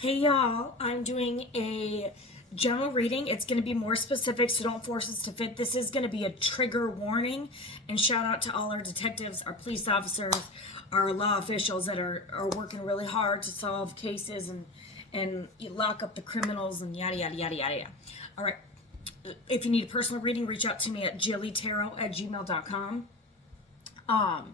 Hey y'all, I'm doing a general reading. It's going to be more specific, so don't force us to fit. This is going to be a trigger warning. And shout out to all our detectives, our police officers, our law officials that are working really hard to solve cases and lock up the criminals and yada yada yada yada. All right. If you need a personal reading, reach out to me at jillytarot@gmail.com. I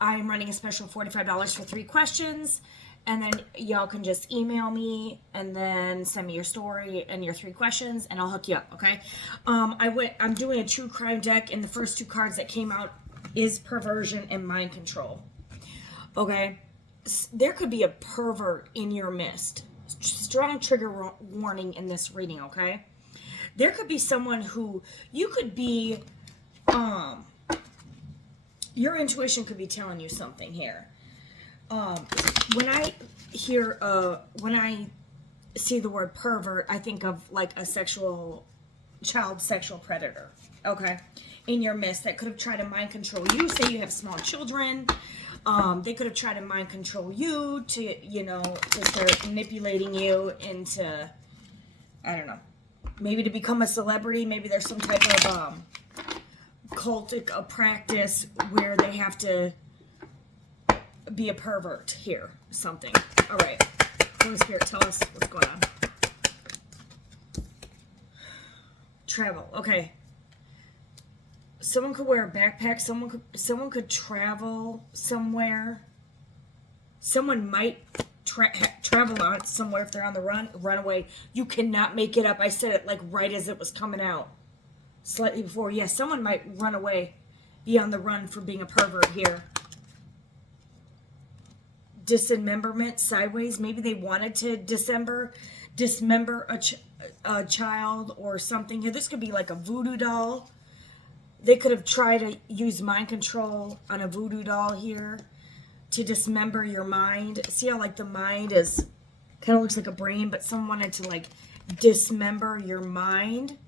am running a special $45 for 3 questions. And then y'all can just email me and then send me your story and your 3 questions and I'll hook you up, okay? I'm doing a true crime deck, and the first 2 cards that came out is perversion and mind control. Okay? There could be a pervert in your midst. Strong trigger warning in this reading, okay? There could be someone who you could be your intuition could be telling you something here. When I see the word pervert, I think of like a child sexual predator, okay, in your midst that could have tried to mind control you. Say you have small children, they could have tried to mind control you to start manipulating you into, I don't know, maybe to become a celebrity. Maybe there's some type of cultic practice where they have to be a pervert here. Something. All right. Holy Spirit, tell us what's going on. Travel. Okay. Someone could wear a backpack. Someone could travel somewhere. Someone might travel on somewhere if they're on the runaway. You cannot make it up. I said it like right as it was coming out. Slightly before. Yes, someone might run away. Be on the run for being a pervert here. Dismemberment sideways. Maybe they wanted to dismember a child or something. This could be like a voodoo doll. They could have tried to use mind control on a voodoo doll here to dismember your mind. See how like the mind is kind of looks like a brain, but someone wanted to like dismember your mind,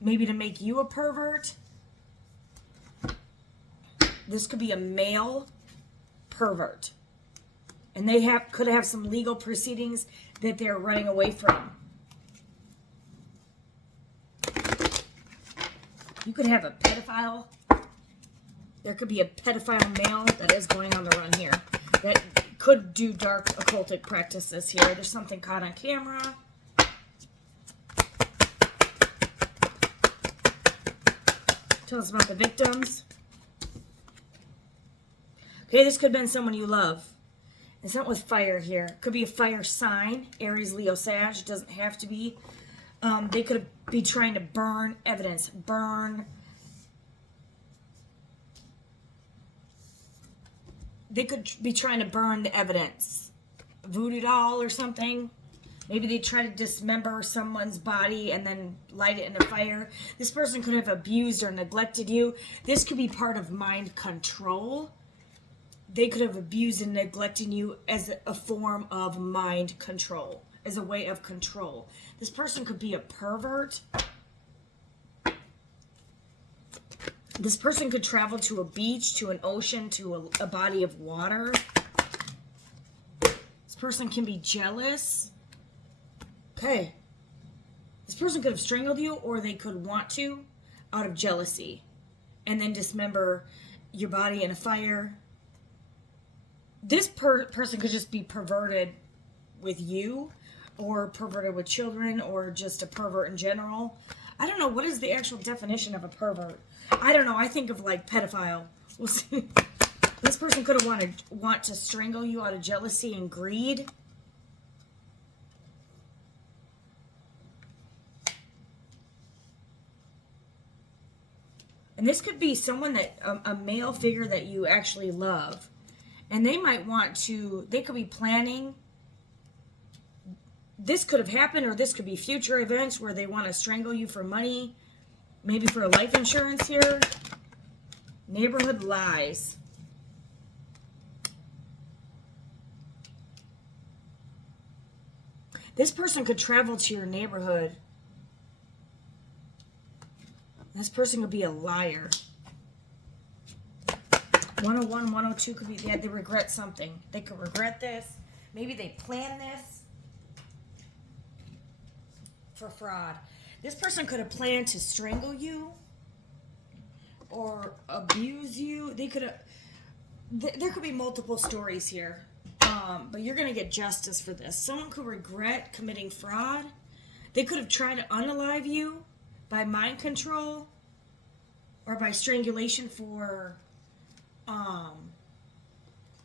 maybe to make you a pervert. This could be a male pervert. And they could have some legal proceedings that they're running away from. You could have a pedophile. There could be a pedophile male that is going on the run here. That could do dark occultic practices here. There's something caught on camera. Tell us about the victims. Okay, this could have been someone you love. It's not with fire here. Could be a fire sign. Aries, Leo, Sag. Doesn't have to be. They could be trying to burn evidence. They could be trying to burn the evidence. Voodoo doll or something. Maybe they try to dismember someone's body and then light it in a fire. This person could have abused or neglected you. This could be part of mind control. They could have abused and neglected you as a form of mind control, as a way of control. This person could be a pervert. This person could travel to a beach, to an ocean, to a body of water. This person can be jealous. Okay. This person could have strangled you, or they could want to out of jealousy and then dismember your body in a fire. This person could just be perverted with you, or perverted with children, or just a pervert in general. I don't know. What is the actual definition of a pervert? I don't know. I think of like pedophile. We'll see. This person could have want to strangle you out of jealousy and greed. And this could be someone that, a male figure that you actually love. And they might want to, they could be planning. This could have happened, or this could be future events where they want to strangle you for money. Maybe for a life insurance here. Neighborhood lies. This person could travel to your neighborhood. This person could be a liar. 101, 102 could be, they regret something. They could regret this. Maybe they planned this for fraud. This person could have planned to strangle you or abuse you. They could have. There could be multiple stories here, but you're going to get justice for this. Someone could regret committing fraud. They could have tried to unalive you by mind control or by strangulation for a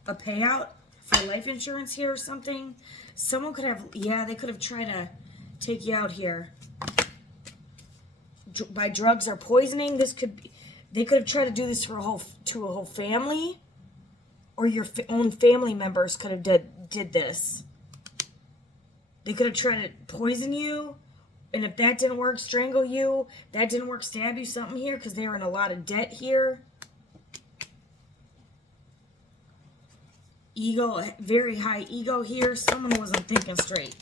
payout for life insurance here or something. Someone could have, they could have tried to take you out here by drugs or poisoning. This could be, they could have tried to do this for a whole family, or your own family members could have did this. They could have tried to poison you, and if that didn't work, strangle you. That didn't work, stab you, something here, because they were in a lot of debt here. Ego, very high ego here. Someone wasn't thinking straight.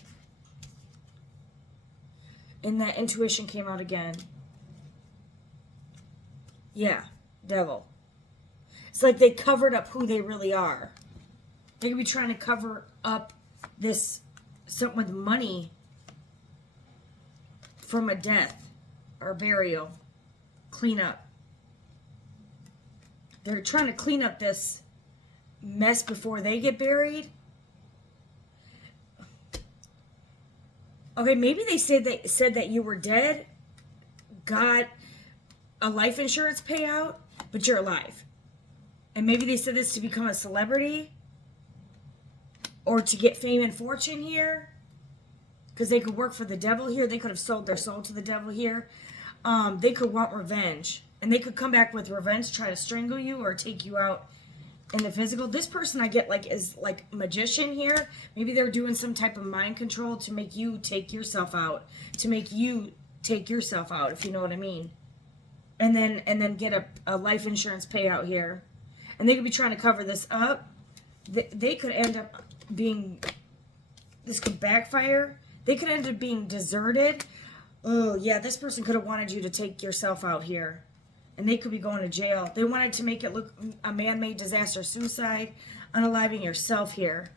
And that intuition came out again. Yeah, devil. It's like they covered up who they really are. They could be trying to cover up this, something with money from a death or burial. Clean up. They're trying to clean up this mess before they get buried. Okay, maybe they said that you were dead, got a life insurance payout, but you're alive. And maybe they said this to become a celebrity or to get fame and fortune here, because they could work for the devil here. They could have sold their soul to the devil here. They could want revenge, and they could come back with revenge, try to strangle you or take you out in the physical. This person I get is like magician here. Maybe they're doing some type of mind control to make you take yourself out, if you know what I mean. And then get a life insurance payout here. And they could be trying to cover this up. They could end up being, this could backfire. They could end up being deserted. Oh yeah, this person could have wanted you to take yourself out here. And they could be going to jail. They wanted to make it look a man-made disaster, suicide, unaliving yourself here.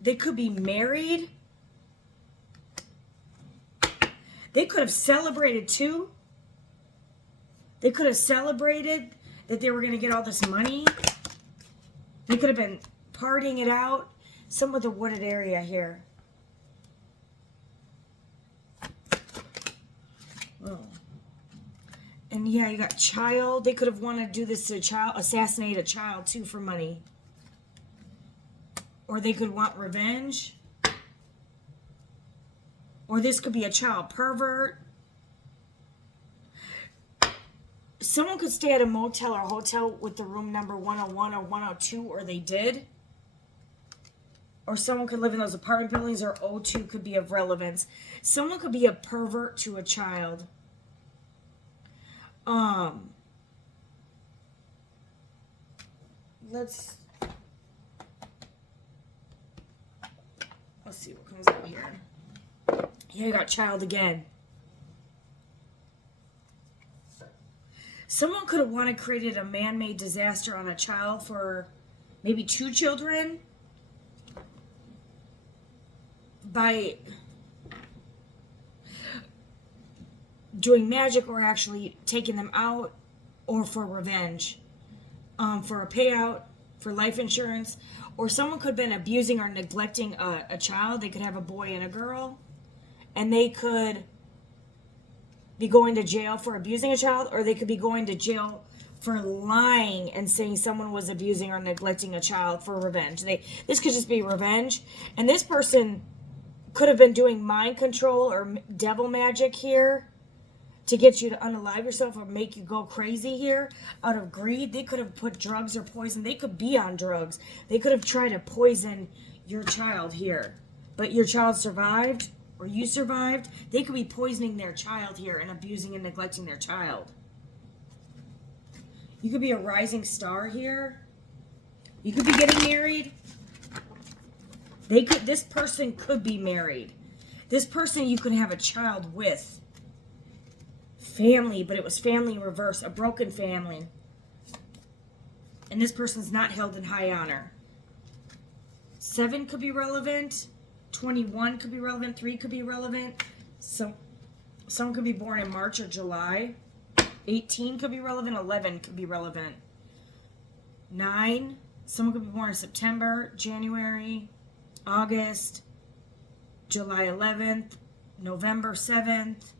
They could be married. They could have celebrated too. They could have celebrated that they were going to get all this money. They could have been partying it out. Some of the wooded area here. Oh. And yeah, you got child. They could have wanted to do this to a child, assassinate a child too for money. Or they could want revenge. Or this could be a child pervert. Someone could stay at a motel or hotel with the room number 101 or 102, or they did. Or someone could live in those apartment buildings, or O2 could be of relevance. Someone could be a pervert to a child. Let's see what comes out here. Yeah, you got child again. Someone could have wanted created a man-made disaster on a child for maybe 2 children by doing magic or actually taking them out, or for revenge, for a payout, for life insurance. Or someone could have been abusing or neglecting a child. They could have a boy and a girl, and they could be going to jail for abusing a child, or they could be going to jail for lying and saying someone was abusing or neglecting a child for revenge. This could just be revenge. And this person could have been doing mind control or devil magic here to get you to unalive yourself or make you go crazy here out of greed. They could have put drugs or poison. They could be on drugs. They could have tried to poison your child here, but your child survived, or you survived. They could be poisoning their child here and abusing and neglecting their child. You could be a rising star here. You could be getting married. This person could be married. This person you could have a child with. Family, but it was family in reverse, a broken family. And this person's not held in high honor. 7 could be relevant. 21 could be relevant. 3 could be relevant. So someone could be born in March or July. 18 could be relevant. 11 could be relevant. 9, someone could be born in September, January, August, July 11th, November 7th,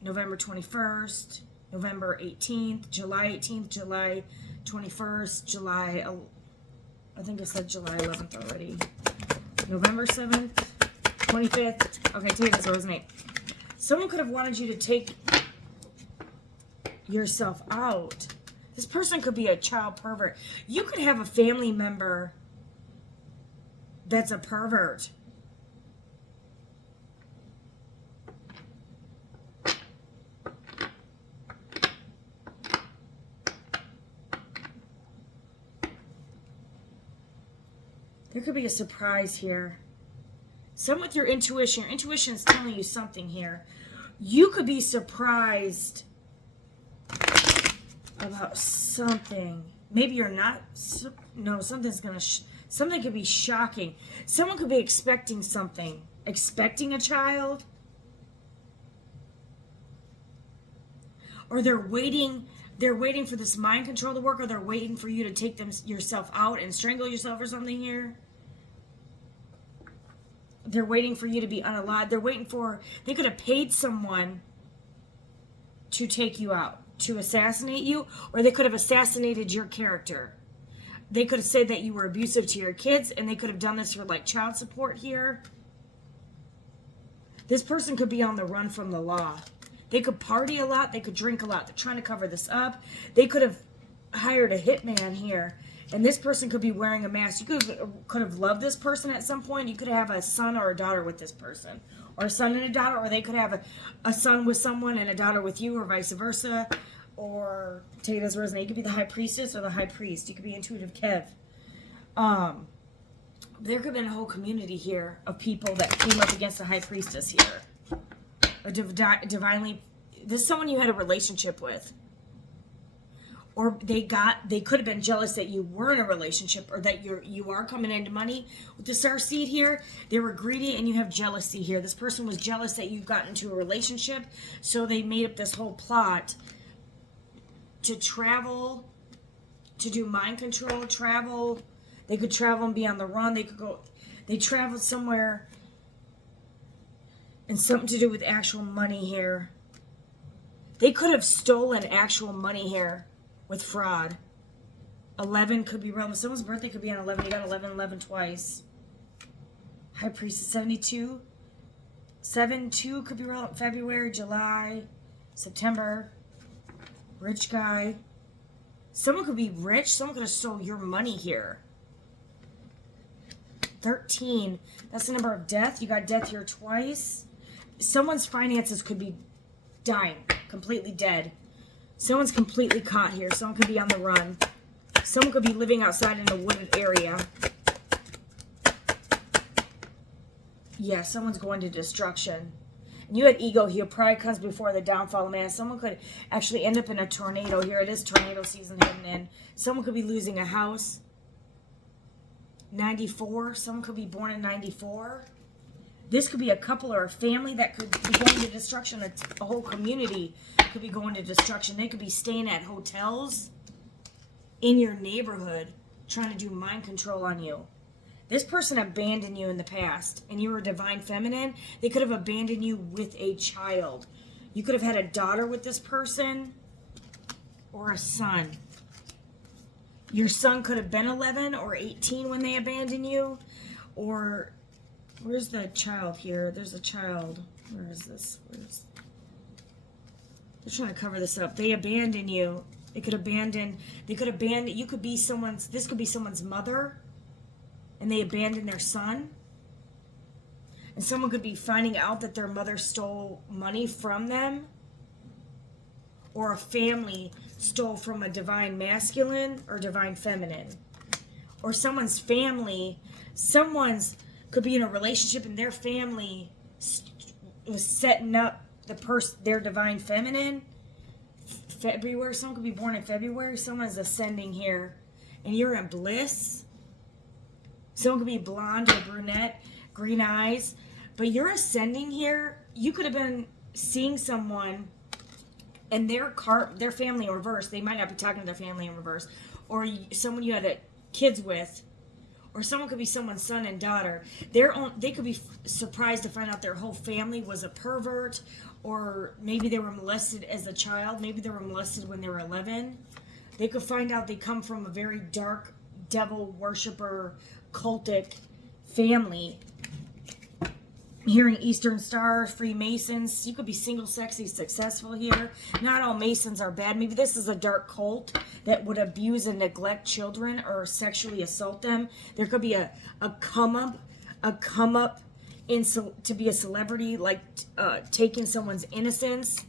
November 21st, November 18th, July 18th, July 21st, I think I said July 11th already. November 7th, 25th. Okay, take this resonate. Someone could have wanted you to take yourself out. This person could be a child pervert. You could have a family member that's a pervert. There could be a surprise here. Some with your intuition. Your intuition is telling you something here. You could be surprised about something. Maybe you're not. No, something's gonna. Something could be shocking. Someone could be expecting something. Expecting a child. Or they're waiting. They're waiting for this mind control to work, or they're waiting for you to take yourself out and strangle yourself or something here. They're waiting for you to be unalive. They could have paid someone to take you out, to assassinate you, or they could have assassinated your character. They could have said that you were abusive to your kids, and they could have done this for like child support here. This person could be on the run from the law. They could party a lot. They could drink a lot. They're trying to cover this up. They could have hired a hitman here. And this person could be wearing a mask. You could have loved this person at some point. You could have a son or a daughter with this person. Or a son and a daughter. Or they could have a son with someone and a daughter with you, or vice versa. Or, take it as resonate. You could be the high priestess or the high priest. You could be intuitive Kev. There could have been a whole community here of people that came up against the high priestess here. Divinely, this is someone you had a relationship with. Or they could have been jealous that you were in a relationship, or that you are coming into money. With the starseed here, they were greedy, and you have jealousy here. This person was jealous that you got into a relationship, so they made up this whole plot to travel, to do mind control, travel. They could travel and be on the run. They traveled somewhere, and something to do with actual money here. They could have stolen actual money here. With fraud. 11 could be relevant. Someone's birthday could be on 11. You got 11 twice. High Priestess 72. 7-2 could be relevant. February, July, September. Rich guy. Someone could be rich. Someone could have stole your money here. 13. That's the number of death. You got death here twice. Someone's finances could be dying. Completely dead. Someone's completely caught here. Someone could be on the run. Someone could be living outside in a wooded area. Yeah, someone's going to destruction. And you had ego here. Pride comes before the downfall of man. Someone could actually end up in a tornado. Here it is, tornado season heading in. Someone could be losing a house. 94. Someone could be born in 94. This could be a couple or a family that could be going to destruction. A whole community could be going to destruction. They could be staying at hotels in your neighborhood trying to do mind control on you. This person abandoned you in the past, and you were divine feminine. They could have abandoned you with a child. You could have had a daughter with this person, or a son. Your son could have been 11 or 18 when they abandoned you, or... Where's the child here? There's a child. Where is this? They're trying to cover this up. They abandon you. You could abandon, you could be this could be someone's mother, and they abandon their son. And someone could be finding out that their mother stole money from them, or a family stole from a divine masculine or divine feminine. Or someone's family, could be in a relationship, and their family was setting up their divine feminine February. Someone could be born in February. Someone is ascending here, and you're in bliss. Someone could be blonde or brunette, green eyes, but you're ascending here. You could have been seeing someone and their family in reverse. They might not be talking to their family in reverse, or someone you had kids with, or someone could be someone's son and daughter. They could be surprised to find out their whole family was a pervert, or maybe they were molested as a child. Maybe they were molested when they were 11. They could find out they come from a very dark devil worshiper, cultic family. Hearing Eastern Star, Freemasons. You could be single, sexy, successful here. Not all Masons are bad. Maybe this is a dark cult that would abuse and neglect children or sexually assault them. There could be a come up to be a celebrity, like taking someone's innocence,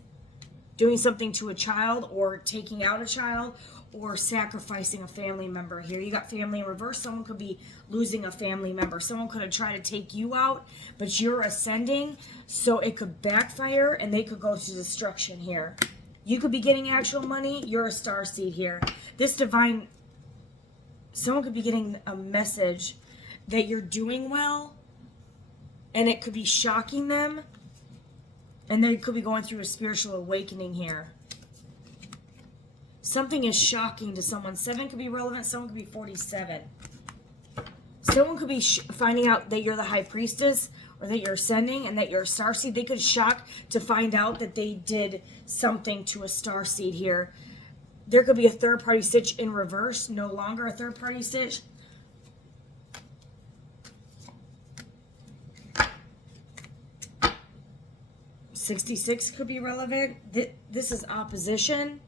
doing something to a child, or taking out a child, or sacrificing a family member. Here you got family in reverse. Someone could be losing a family member. Someone could have tried to take you out, but you're ascending, so it could backfire and they could go to destruction here. You could be getting actual money. You're a star seed here. This divine, someone could be getting a message that you're doing well, and it could be shocking them, and they could be going through a spiritual awakening here. Something is shocking to someone. 7 could be relevant. Someone could be 47. Someone could be finding out that you're the high priestess, or that you're ascending, and that you're a starseed. They could shock to find out that they did something to a starseed here. There could be a third-party stitch in reverse. No longer a third-party stitch. $66 could be relevant. This is opposition.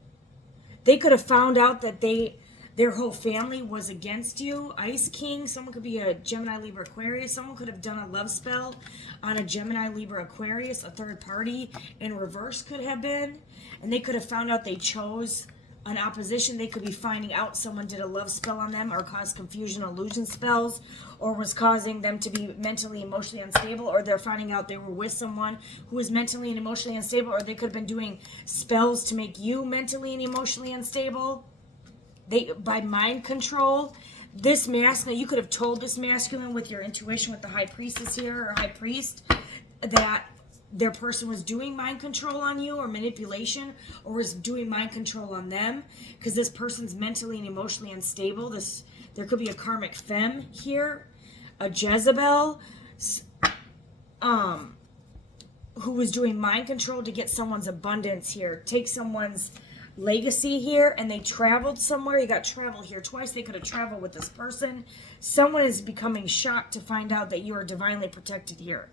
They could have found out that their whole family was against you. Ice King. Someone could be a Gemini, Libra, Aquarius. Someone could have done a love spell on a Gemini, Libra, Aquarius. A third party in reverse could have been. And they could have found out they chose an opposition. They could be finding out someone did a love spell on them, or caused confusion, illusion spells, or was causing them to be mentally, emotionally unstable, or they're finding out they were with someone who was mentally and emotionally unstable, or they could have been doing spells to make you mentally and emotionally unstable. By mind control. This masculine, you could have told this masculine with your intuition, with the high priestess here, or high priest, that their person was doing mind control on you, or manipulation, or was doing mind control on them, because this person's mentally and emotionally unstable. There could be a karmic femme here, a Jezebel, who was doing mind control to get someone's abundance here, take someone's legacy here, and they traveled somewhere. You got travel here twice. They could have traveled with this person. Someone is becoming shocked to find out that you are divinely protected here.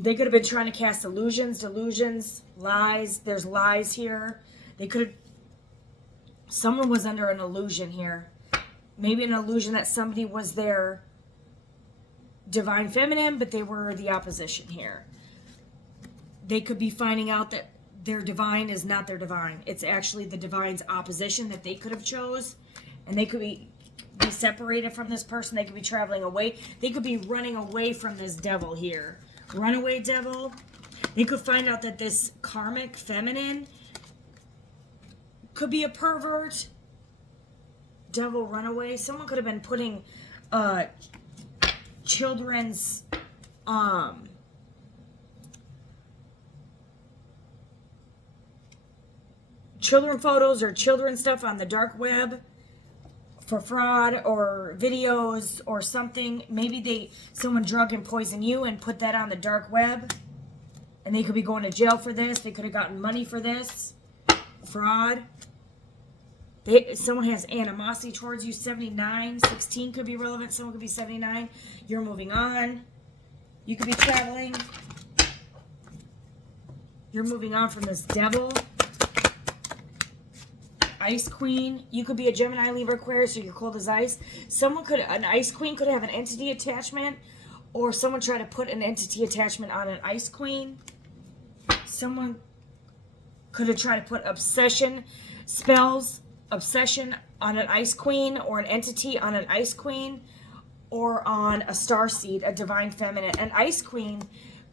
They could have been trying to cast illusions, delusions, lies. There's lies here. Someone was under an illusion here. Maybe an illusion that somebody was their divine feminine, but they were the opposition here. They could be finding out that their divine is not their divine. It's actually the divine's opposition that they could have chose. And they could be separated from this person. They could be traveling away. They could be running away from this devil here. Runaway devil. They could find out that this karmic feminine could be a pervert. Devil runaway. Someone could have been putting children's children photos or children stuff on the dark web for fraud, or videos or something. Maybe someone drug and poisoned you and put that on the dark web, and they could be going to jail for this. They could have gotten money for this fraud. Someone has animosity towards you. 79, 16 could be relevant. Someone could be 79. You're moving on. You could be traveling. You're moving on from this devil. Ice Queen. You could be a Gemini, Libra, Aquarius, or you're cold as ice. An Ice Queen could have an entity attachment, or someone tried to put an entity attachment on an Ice Queen. Someone could have tried to put obsession on an Ice Queen, or an entity on an Ice Queen, or on a starseed, a divine feminine. An Ice Queen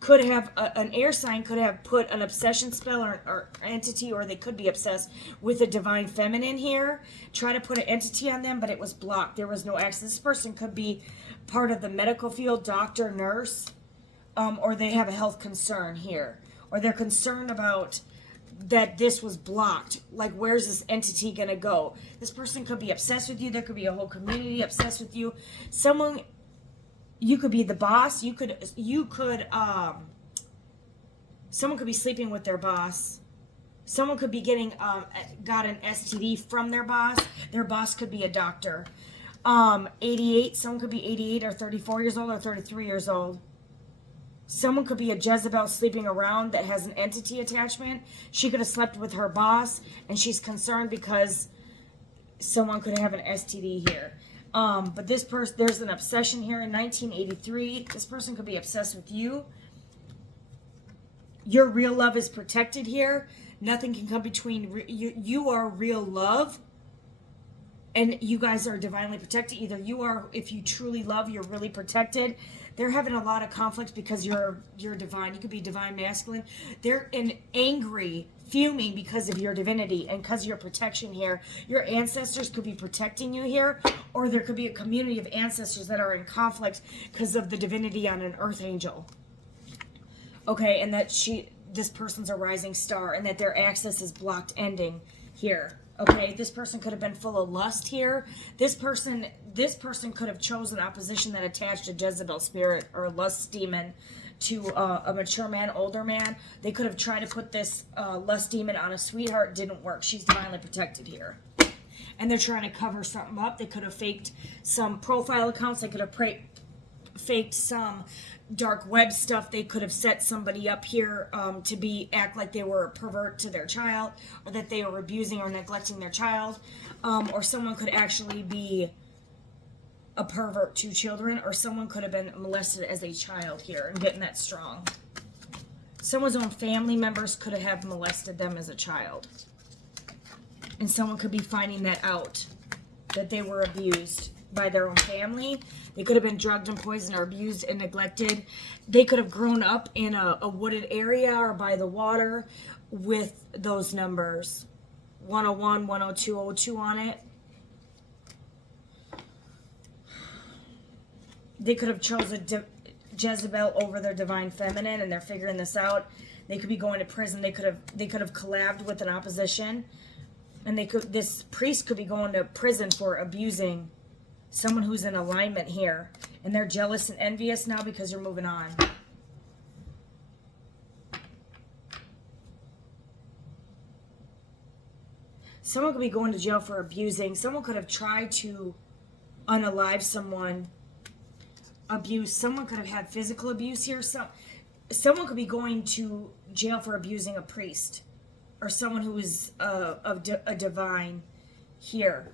could have an air sign could have put an obsession spell or entity, or they could be obsessed with a divine feminine here. Try to put an entity on them, but it was blocked. There was no access. This person could be part of the medical field, doctor, nurse, or they have a health concern here, or they're concerned about that this was blocked. Like, where's this entity gonna go? This person could be obsessed with you. There could be a whole community obsessed with you. Someone, you could be the boss. Someone could be sleeping with their boss. Someone could be getting got an STD from their boss. Their boss could be a doctor. 88. Someone could be 88 or 34 years old or 33 years old. Someone could be a Jezebel sleeping around that has an entity attachment. She could have slept with her boss, and she's concerned because someone could have an STD here. But this person, there's an obsession here in 1983. This person could be obsessed with you. Your real love is protected here. Nothing can come between you. You are real love, and you guys are divinely protected. Either you are, if you truly love, you're really protected. They're having a lot of conflict because you're divine. You could be divine masculine. They're angry, fuming because of your divinity and because of your protection here. Your ancestors could be protecting you here, or there could be a community of ancestors that are in conflict because of the divinity on an earth angel. Okay, and that this person's a rising star, and that their access is blocked, ending here. Okay, this person could have been full of lust here. This person could have chosen opposition that attached a Jezebel spirit or a lust demon to a mature man, older man. They could have tried to put this lust demon on a sweetheart. Didn't work. She's divinely protected here. And they're trying to cover something up. They could have faked some profile accounts. They could have faked some dark web stuff. They could have set somebody up here to act like they were a pervert to their child, or that they were abusing or neglecting their child, or someone could actually be a pervert to children, or someone could have been molested as a child here and getting that strong. Someone's own family members could have molested them as a child, and someone could be finding that out, that they were abused by their own family. They could have been drugged and poisoned or abused and neglected. They could have grown up in a wooded area or by the water with those numbers, 101, 102, 02 on it. They could have chosen Jezebel over their divine feminine, and they're figuring this out. They could be going to prison. They could have collabed with an opposition, and this priest could be going to prison for abusing someone who's in alignment here, and they're jealous and envious now because you're moving on. Someone could be going to jail for abusing. Someone could have tried to unalive someone, abuse. Someone could have had physical abuse here. Someone could be going to jail for abusing a priest, or someone who is a divine here.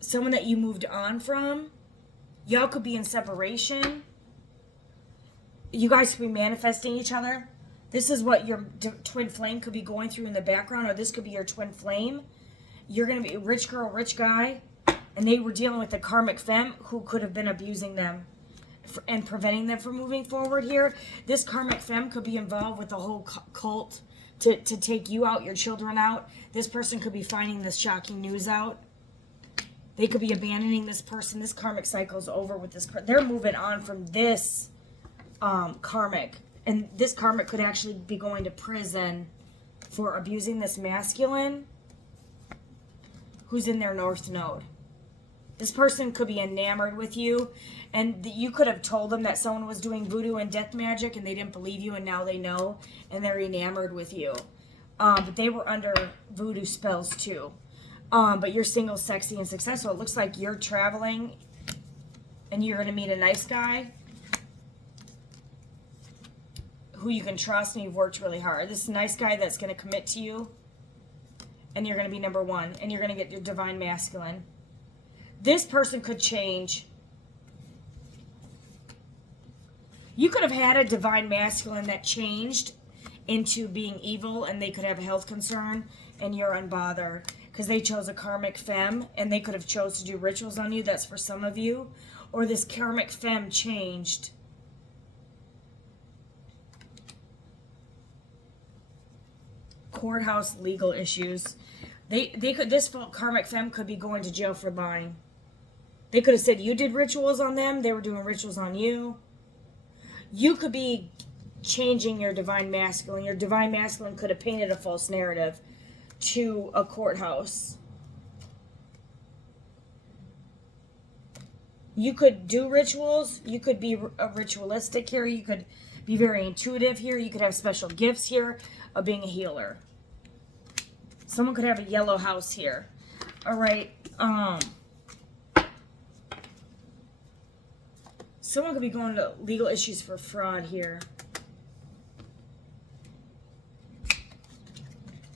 Someone that you moved on from. Y'all could be in separation. You guys could be manifesting each other. This is what your twin flame could be going through in the background, or this could be your twin flame. You're going to be a rich girl, rich guy, and they were dealing with a karmic femme who could have been abusing them and preventing them from moving forward here. This karmic femme could be involved with the whole cult to take you out, your children out. This person could be finding this shocking news out. They could be abandoning this person. This karmic cycle is over with this. They're moving on from this karmic. And this karmic could actually be going to prison for abusing this masculine who's in their north node. This person could be enamored with you, and you could have told them that someone was doing voodoo and death magic, and they didn't believe you, and now they know, and they're enamored with you. But they were under voodoo spells too. But you're single, sexy, and successful. It looks like you're traveling and you're going to meet a nice guy who you can trust, and you've worked really hard. This nice guy that's going to commit to you, and you're going to be number one, and you're going to get your divine masculine. This person could change. You could have had a divine masculine that changed into being evil, and they could have a health concern, and you're unbothered. Because they chose a karmic femme, and they could have chose to do rituals on you. That's for some of you. Or this karmic femme changed courthouse legal issues. They could, this karmic femme could be going to jail for lying. They could have said you did rituals on them. They were doing rituals on you. You could be changing your divine masculine. Your divine masculine could have painted a false narrative to a courthouse. You could do rituals. You could be ritualistic here. You could be very intuitive here. You could have special gifts here of being a healer. Someone could have a yellow house here. All right. Someone could be going to legal issues for fraud here.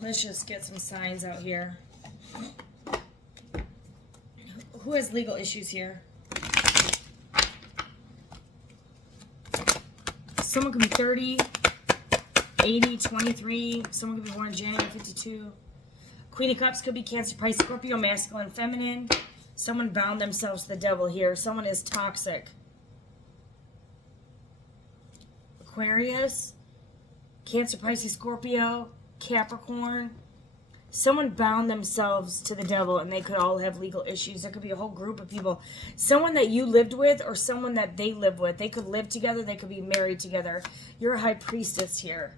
Let's just get some signs out here. Who has legal issues here? Someone could be 30, 80, 23. Someone could be born in January 52. Queen of Cups could be Cancer, Pisces, Scorpio, masculine, feminine. Someone bound themselves to the devil here. Someone is toxic. Aquarius, Cancer, Pisces, Scorpio, Capricorn. Someone bound themselves to the devil, and they could all have legal issues. There could be a whole group of people. Someone that you lived with or someone that they live with. They could live together. They could be married together. You're a high priestess here.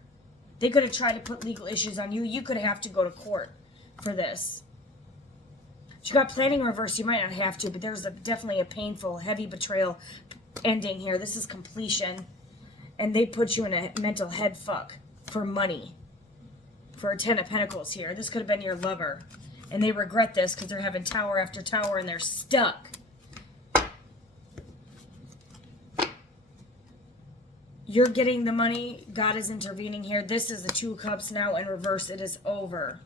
They could have tried to put legal issues on you. You could have to go to court for this. But you got planning reverse. You might not have to, but there's definitely a painful, heavy betrayal ending here. This is completion. And they put you in a mental head fuck for money. For a 10 of Pentacles here. This could have been your lover. And they regret this because they're having tower after tower and they're stuck. You're getting the money. God is intervening here. This is the 2 of Cups now in reverse. It is over.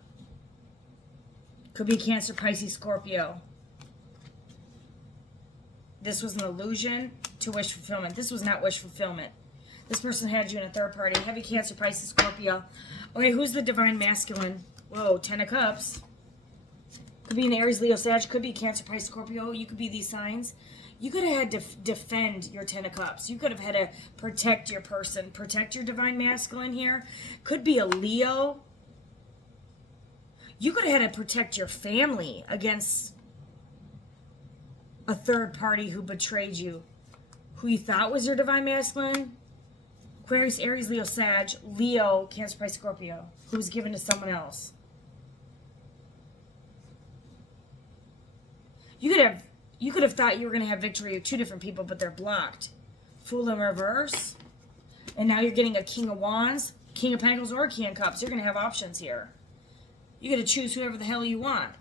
Could be Cancer, Pisces, Scorpio. This was an illusion to wish fulfillment. This was not wish fulfillment. This person had you in a third party. Heavy Cancer, Pisces, Scorpio. Okay, who's the divine masculine? Whoa, 10 of Cups. Could be an Aries, Leo, Sag. Could be Cancer, Pisces, Scorpio. You could be these signs. You could have had to defend your 10 of Cups. You could have had to protect your person. Protect your divine masculine here. Could be a Leo. You could have had to protect your family against a third party who betrayed you. Who you thought was your divine masculine. Aquarius, Aries, Leo, Sag, Leo, Cancer, Pisces, Scorpio, who was given to someone else. You could have thought you were going to have victory with 2 different people, but they're blocked. Fool in reverse. And now you're getting a King of Wands, King of Pentacles, or King of Cups. You're going to have options here. You're going to choose whoever the hell you want.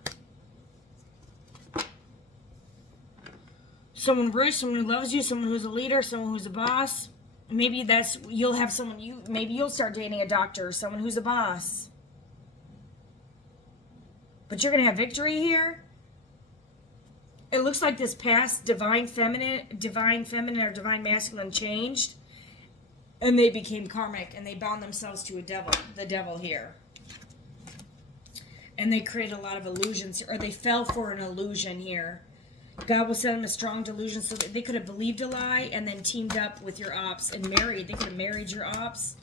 Someone rich, someone who loves you, someone who's a leader, someone who's a boss. Maybe you'll have someone, maybe you'll start dating a doctor or someone who's a boss. But you're going to have victory here. It looks like this past divine feminine or divine masculine changed. And they became karmic and they bound themselves to the devil here. And they created a lot of illusions, or they fell for an illusion here. God will send them a strong delusion so that they could have believed a lie and then teamed up with your ops and married. They could have married your ops,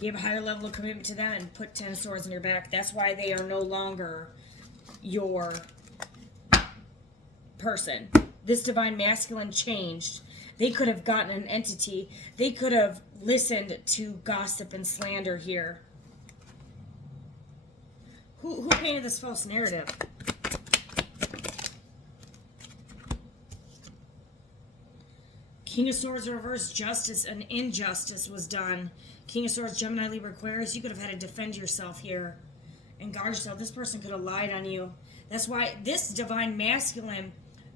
gave a higher level of commitment to them, and put 10 of Swords in your back. That's why they are no longer your person. This divine masculine changed. They could have gotten an entity. They could have listened to gossip and slander here. Who painted this false narrative? King of Swords reverse, justice and injustice was done. King of Swords, Gemini, Libra, Aquarius. You could have had to defend yourself here and guard yourself. This person could have lied on you. That's why this divine masculine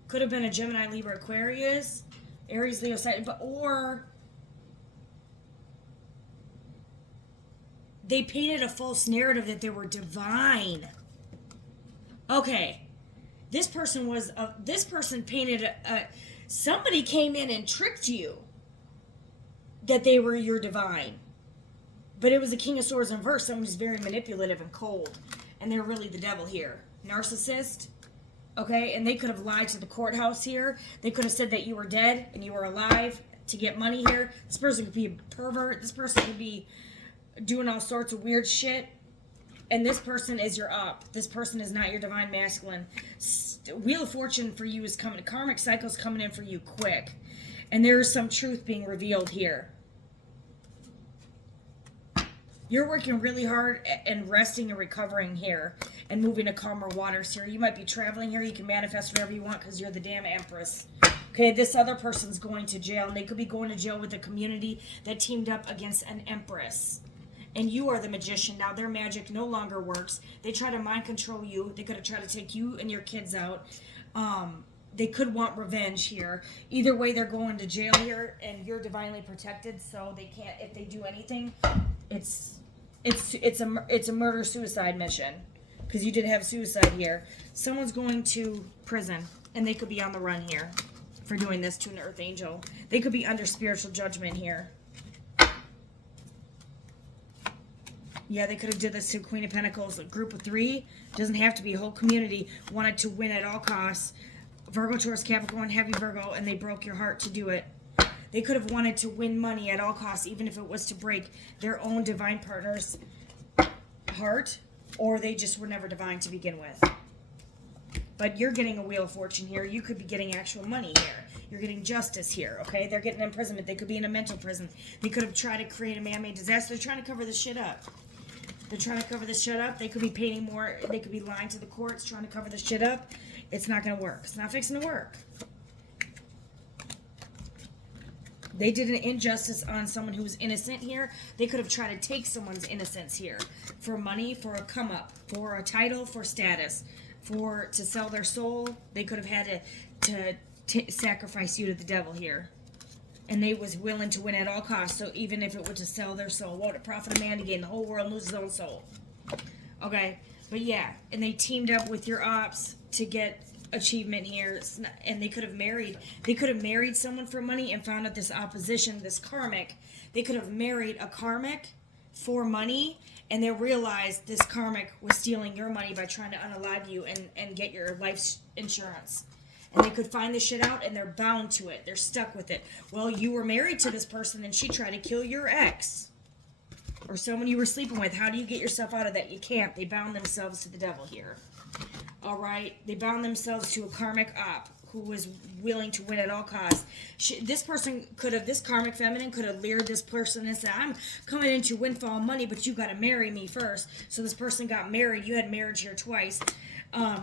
could have been a Gemini, Libra, Aquarius, Aries, Leo, Sagittarius, or they painted a false narrative that they were divine. Okay, this person painted somebody came in and tricked you that they were your divine. But it was a King of Swords in reverse. Someone who's very manipulative and cold. And they're really the devil here. Narcissist. Okay? And they could have lied to the courthouse here. They could have said that you were dead and you were alive to get money here. This person could be a pervert. This person could be doing all sorts of weird shit. And this person is your up. This person is not your divine masculine. Wheel of Fortune for you is coming. Karmic cycle's coming in for you quick. And there is some truth being revealed here. You're working really hard and resting and recovering here and moving to calmer waters here. You might be traveling here. You can manifest whatever you want because you're the damn Empress. Okay, this other person's going to jail, and they could be going to jail with a community that teamed up against an Empress. And you are the magician. Now their magic no longer works. They try to mind control you. They could have tried to take you and your kids out. They could want revenge here. Either way, they're going to jail here, and you're divinely protected, so they can't. If they do anything, it's a murder-suicide mission, because you did have suicide here. Someone's going to prison, and they could be on the run here for doing this to an earth angel. They could be under spiritual judgment here. Yeah, they could have did this to Queen of Pentacles. A group of 3, doesn't have to be a whole community, wanted to win at all costs. Virgo, Taurus, Capricorn, Heavy Virgo, and they broke your heart to do it. They could have wanted to win money at all costs, even if it was to break their own divine partner's heart, or they just were never divine to begin with. But you're getting a Wheel of Fortune here. You could be getting actual money here. You're getting justice here, okay? They're getting imprisonment. They could be in a mental prison. They could have tried to create a man-made disaster. They're trying to cover this shit up. They're trying to cover this shit up. They could be painting more. They could be lying to the courts, trying to cover this shit up. It's not going to work. It's not fixing to work. They did an injustice on someone who was innocent here. They could have tried to take someone's innocence here for money, for a come up, for a title, for status, to sell their soul. They could have had to sacrifice you to the devil here. And they was willing to win at all costs. So even if it were to sell their soul, what would it profit a man to gain the whole world and lose his own soul? Okay, but yeah, and they teamed up with your ops to get achievement here. And they could have married someone for money and found out this opposition, this karmic. They could have married a karmic for money, and they realized this karmic was stealing your money by trying to unalive you and get your life insurance. And they could find this shit out, and they're bound to it. They're stuck with it. Well, you were married to this person, and she tried to kill your ex. Or someone you were sleeping with. How do you get yourself out of that? You can't. They bound themselves to the devil here. Alright? They bound themselves to a karmic op who was willing to win at all costs. This karmic feminine could have lured this person and said, I'm coming into windfall money, but you got to marry me first. So this person got married. You had marriage here twice.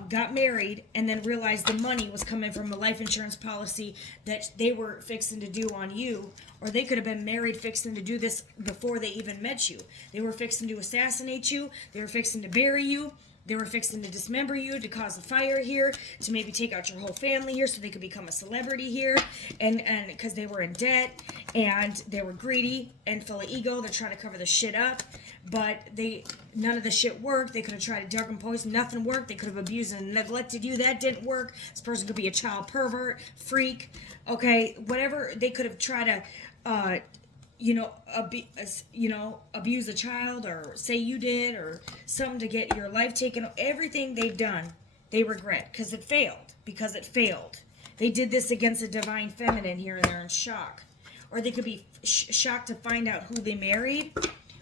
Got married, and then realized the money was coming from a life insurance policy that they were fixing to do on you. Or they could have been married fixing to do this before they even met you. They were fixing to assassinate you. They were fixing to bury you. They were fixing to dismember you, to cause a fire here, to maybe take out your whole family here so they could become a celebrity here. And because they were in debt, and they were greedy and full of ego, they're trying to cover the shit up. But none of the shit worked. They could have tried to drug and poison. Nothing worked. They could have abused and neglected you. That didn't work. This person could be a child pervert, freak, okay, whatever. They could have tried to, abuse a child, or say you did, or something to get your life taken. Everything they've done, they regret because it failed. They did this against a divine feminine here, and they're in shock. Or they could be shocked to find out who they married,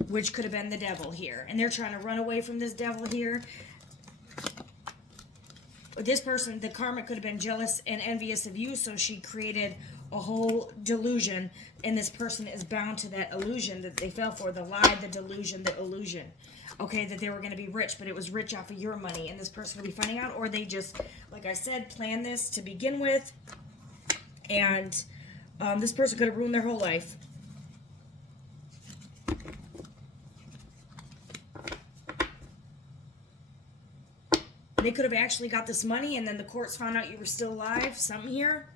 which could have been the devil here. And they're trying to run away from this devil here. This person, the karmic, could have been jealous and envious of you, so she created a whole delusion, and this person is bound to that illusion that they fell for, the lie, the delusion, the illusion. Okay, that they were going to be rich, but it was rich off of your money, and this person will be finding out, or they just, like I said, planned this to begin with, and this person could have ruined their whole life. They could have actually got this money, and then the courts found out you were still alive, something here.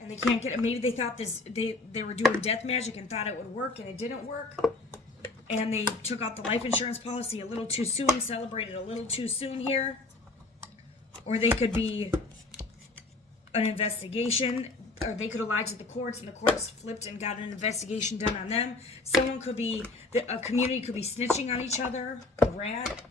And they can't get it. Maybe they thought they were doing death magic and thought it would work, and it didn't work. And they took out the life insurance policy a little too soon, celebrated a little too soon here. Or they could be an investigation, or they could have lied to the courts, and the courts flipped and got an investigation done on them. Someone could be, a community could be snitching on each other, a rat.